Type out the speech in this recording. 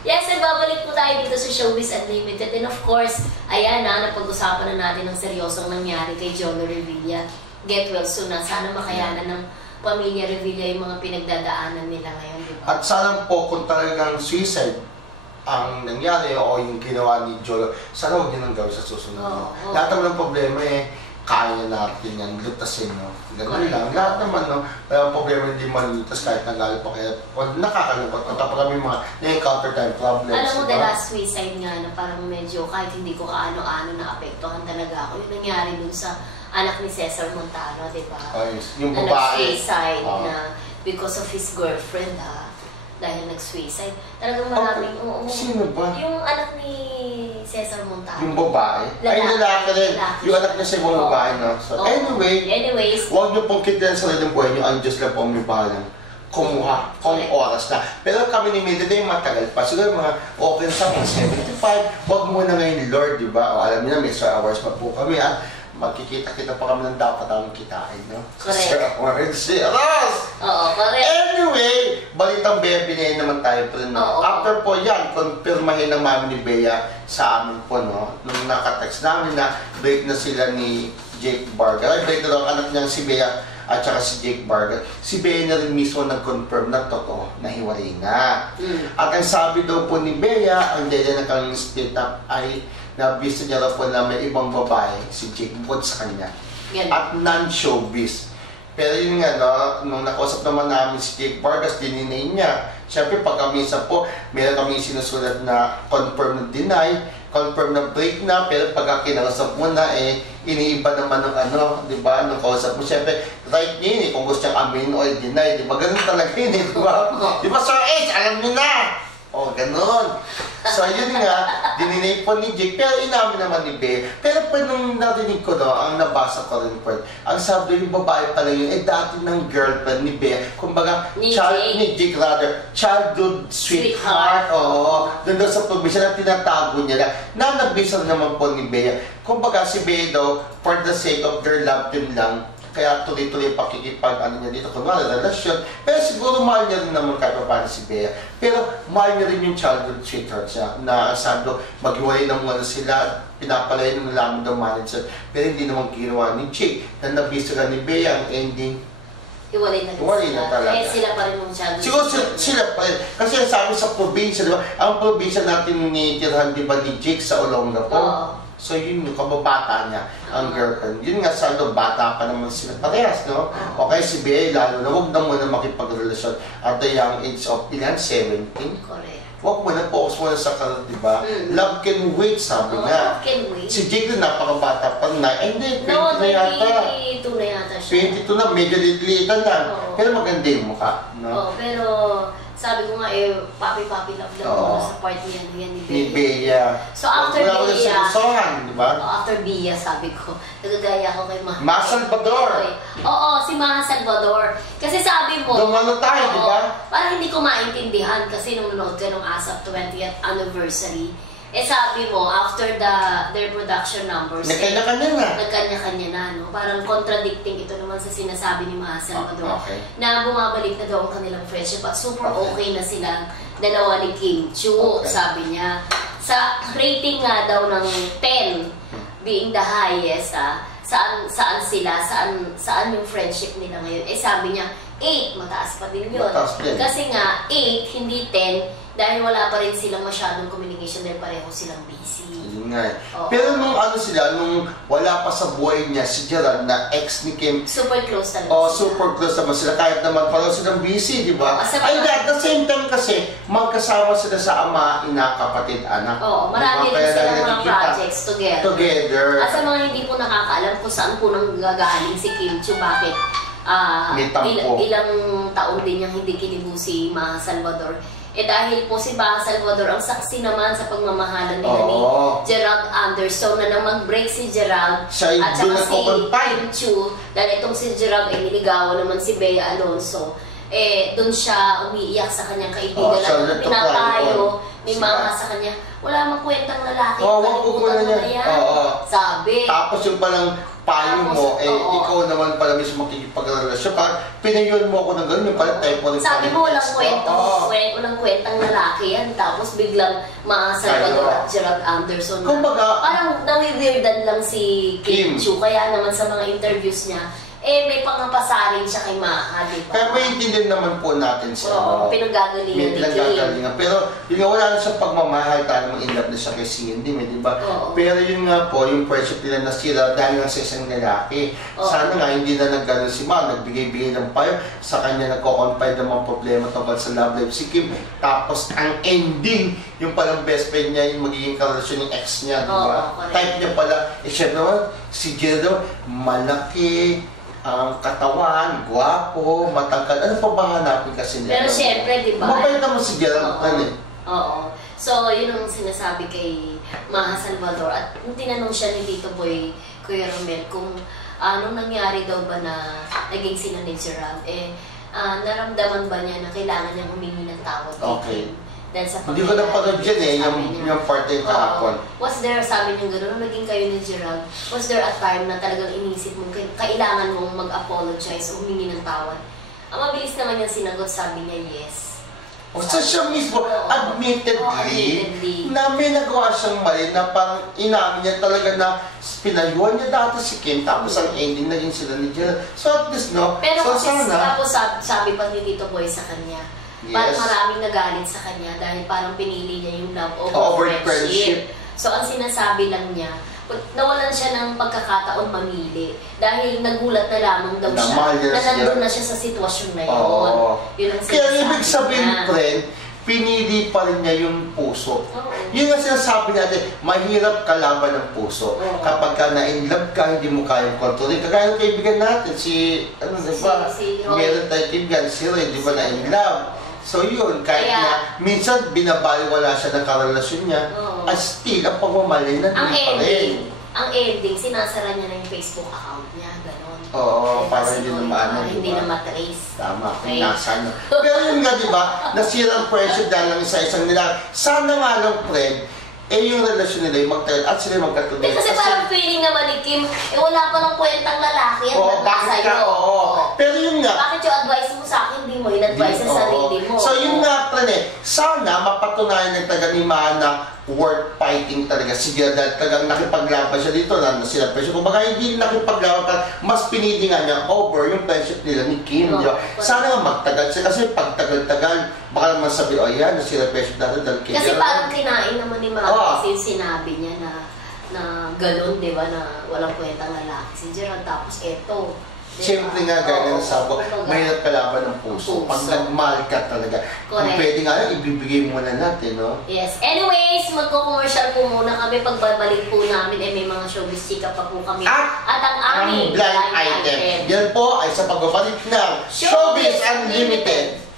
Yes, and babalik po tayo dito sa Showbiz Unlimited. And of course, ayan na, napag-usapan na natin ang seryosong nangyari kay Jolo Revilla. Get well soon na. Sana makayanan ng pamilya Revilla yung mga pinagdadaanan nila ngayon, di ba? At sana po kung talagang suicide ang nangyari o yung ginawa ni Jolo, sana huwag niyo nang gawin sa susunod. Lahat naman ng problema kaya natin yan, lutasin, no? Ganun lang. Lahat naman, no? May problema hindi malutas kahit nanggalit pa kaya nakakalungkot. Tapos kami mga na-encounter time problems. Alam mo, the last suicide nga na parang medyo kahit hindi ko kaano-ano na-apektuhan talaga ako. Yung nangyari dun sa anak ni Cesar Montano, di ba? Yung babae. Na-suicide na because of his girlfriend, dahil nag-suicide. Talagang maraming... Sino ba? Yung anak ni Cesar Montano. Yung babae? Ay, lalaki rin. Yung anak niya sa ibang babae, no? So, anyways, huwag niyo pong kitin sa sariling buhay niyo. Ang Diyos lang po may bahalang kumuha kung oras na. Pero kami ni Mildred ay matagal pa. Siguro mga okay sa mga 75. Huwag muna ngayon, Lord, di ba? O alam niyo na, may hours pa po kami, magkikita-kita pa kami ng dapat aming kitain, no? Correct. Oo, correct. Anyway, balitang Bea naman tayo po, no? After po yan, konfirmahin ng mami ni Bea sa amin po, no? Nung nakatext namin na break na sila ni Jake Barga. Ay, break na daw ang anak niyang si Bea at saka si Jake Barga. Si Bea na rin mismo nag-confirm na totoo na hiwalay na. At ang sabi daw po ni Bea, ang dede na kanyang split up ay na-visto niya raw po na may ibang babae, si Jake, bukod sa kanya. At non-showbiz. Pero yun nga, no, nung nakausap naman namin si Jake Vargas, dininay niya. Siyempre, pag minsan po, meron kami sinusulat na confirm na deny, confirm na break na, pero pagka kinausap mo na, iniiba naman ng ano, di ba, nung kausap mo. Siyempre, right niya yun, kung gusto niyang amin o deny, di ba, ganun talaga yun, di ba? Di ba, Sir Ace, alam niyo na! O, ganun. So, yun nga, dininay po ni Jake, pero inamin naman ni Bea. Pero pa nung narinig ko, no, ang nabasa ko rin po, ang sabi yung babae pala yun, dati ng girlfriend ni Bea, kumbaga, ni Jake rather, childhood sweetheart, doon daw sa probinsya na tinatago niya na nabisa naman po ni Bea. Kumbaga, si Bea daw, for the sake of their love team lang, kaya tuloy-tuloy pakikipag niya dito, kunwari, relasyon. Pero siguro mahal niya rin naman kahit paano si Bea. Pero mahal niya rin yung childhood sweetheart siya, na sabi maghiwalay na muna sila, pinapalay na nalaman daw manager. Pero hindi naman ginawa ni Jake, na nabisa ka ni Bea, ang ending, iwalay na talaga. Kaya sila pa rin yung childhood. Siguro sila pa rin. Kasi sabi sa probinsya, di ba? Ang probinsya natin ni Tirhan, di ba, ni Jake sa Olonga po? So yun yung kababata niya, ang girlfriend. Yun nga sa bata pa naman sila parehas, no? Okay, si Bea, lalo na huwag na muna makipagrelasyon at the young age of 17. Correct. Huwag muna, focus muna sa karat, di ba? Love can wait, sabi nga. Love can wait. Si Jake na napakabata pa na. Hindi, 20 na yata. 22 na yata siya. 22 na, medyo litlitan lang. Pero maganda yung mukha, no? Pero sabi ko nga papi-papi love lang sa part niya ni Bea. So after Bea, di ba? After Bea, sabi ko, nagagaya ako kay Maha Salvador. Oo, si Maha Salvador. Kasi sabi mo, dumano tayo, di ba? Parang hindi ko maintindihan kasi nung nanood ka nung ASAP 20th anniversary, sabi mo, after their production numbers, nagkanya-kanya na. Nagkanya-kanya na, no? Parang contradicting ito naman sa sinasabi ni Maha Salvador. Na bumabalik na daw ang kanilang friendship at super okay na silang dalawa ni Kim Chiu, sabi niya. Sa rating nga daw ng 10, being the highest, saan sila, saan yung friendship nila ngayon? Sabi niya, 8, mataas pa din yun. Kasi nga, 8, hindi 10, dahil wala pa rin silang masyadong communication dahil pareho silang busy. Pero nung nung wala pa sa buhay niya si Gerald na ex ni Kim, super close talaga super close naman sila kahit naman pareho silang busy, di ba? Ay, at the same time kasi magkasama sila sa ama, ina, kapatid, anak. Marami rin silang mga projects together. At sa mga hindi po nakakaalam kung saan po nang gagaling si Kim Chiu, bakit ilang taon din niyang hindi kinibo si Maha Salvador. Dahil po si Maha Salvador ang saksi naman sa pagmamahalan nila ni Gerald Anderson na nang mag-break si Gerald at saka si Kim Chiu, dahil itong si Gerald ay niligawan naman si Bea Alonzo. Doon siya umiiyak sa kanyang kaibigan at pinapayo May mga sa kanya, wala mang kwentang lalaki. Wag ko na niya. Sabi. Tapos yung palang payo mo, ikaw naman pala mismo makikipagrelasyon. Parang pinayon mo ako ng gano'n, yung pala type mo rin. Sabi mo, walang kwentang lalaki yan. Tapos biglang Salvador at Gerald Anderson. Kumbaga, parang nawi-weirdan lang si Kim Chiu. Kaya naman sa mga interviews niya, may pangapasarin siya kay Maha, di ba? Pero maintindihan naman po natin siya. Oo, pinanggagalingan ni Kim. Pero yun nga, wala na siyang pagmamahal, tayo namang in love na siya kay Cindy, di ba? Pero yun nga po, yung friendship nila nasira dahil lang sa isang lalaki. Sana nga, hindi na nagganon si Ma, nagbigay-bigay ng payo, sa kanya nagko-confide ng mga problema tungkol sa love life si Kim. Tapos ang ending, yung palang best friend niya, yung magiging karelasyon ng ex niya, di ba? Type niya pala, siya naman, si Gerald, malaki, ang katawan, gwapo, matangkad. Ano pa ba hanapin kasi nila? Pero siyempre, di ba? Mabait naman si Gerald. Oo. So, yun ang sinasabi kay Maha Salvador. At tinanong siya ni Tito Boy, Kuya Romel, kung anong nangyari daw ba na naging sina ni Gerald. Naramdaman ba niya na kailangan niyang humingi ng tawad? Okay. Dahil sa hindi ko napanood dyan yung part yung kahapon. Was there, sabi niyo gano'n, nung naging kayo ni Gerald, was there a time na talagang inisip mo, kailangan mong mag-apologize o humingi ng tawad? Ang mabilis naman yung sinagot, sabi niya, yes. So siya mismo, admittedly, na may nagawa siyang mali na parang inamin niya talaga na pinayuan niya dati si Kim, tapos ang ending naging sila ni Gerald. So at least, no? Pero so, kasi tapos sabi pa ni Tito Boy sa kanya, parang maraming nagalit sa kanya dahil parang pinili niya yung love over friendship. So ang sinasabi lang niya, nawalan siya ng pagkakataon mamili dahil nagulat na lamang daw siya na nandun na siya sa sitwasyon na yun. Yun ang sinasabi. Kaya ibig sabihin, friend, pinili pa rin niya yung puso. Yun ang sinasabi natin, mahirap kalaban ng puso. Kapag ka na-inlove ka, hindi mo kayang kontrolin. Kagaya ng kaibigan natin, meron tayong kaibigan, si Roy, di ba na-inlove? So yun, kahit na minsan binabaliwala siya ng karelasyon niya, still, ang pagmamali na din pa rin. Ang ending, sinasara niya na yung Facebook account niya, gano'n. Oo, para hindi na maano. Hindi na matrace. Tama, kung nasa na. Pero yun nga, di ba, nasira ang friendship dahil lang isa-isang nila. Sana nga lang, friend, yung relasyon nila yung magtagal at sila magkatuloy. Kasi parang feeling naman ni Kim, wala pa ng kwentang lalaki yan sa'yo. Pero yun nga. Bakit yung advice mo sa akin, hindi mo in-advise sa sarili mo? So yun nga, sana mapatunayan ng taga ni Mana worth fighting talaga si Gerald. Talagang nakipaglaban siya dito na sila friendship. Kung baka hindi nakipaglaban ka, mas pinili nga niya over yung friendship nila ni Kim. Sana nga magtagal siya kasi pag tagal-tagal, baka naman sabi, yan, sila friendship natin dahil Kim. Kasi parang kinain naman ni Mana kasi sinabi niya na gano'n, di ba, na walang kwentang lalaki si Gerald. Tapos eto, siyempre nga, gaya ng sabo, mahirap kalaban ng puso. Pag nagmahal ka talaga. Kung pwede nga lang, ibibigay muna natin, no? Yes. Anyways, magko-commercial po muna kami. Pagbabalik po namin, may mga showbiz chika pa po kami. At ang aming blind item. Yan po ay sa pagbabalik ng Showbiz Unlimited.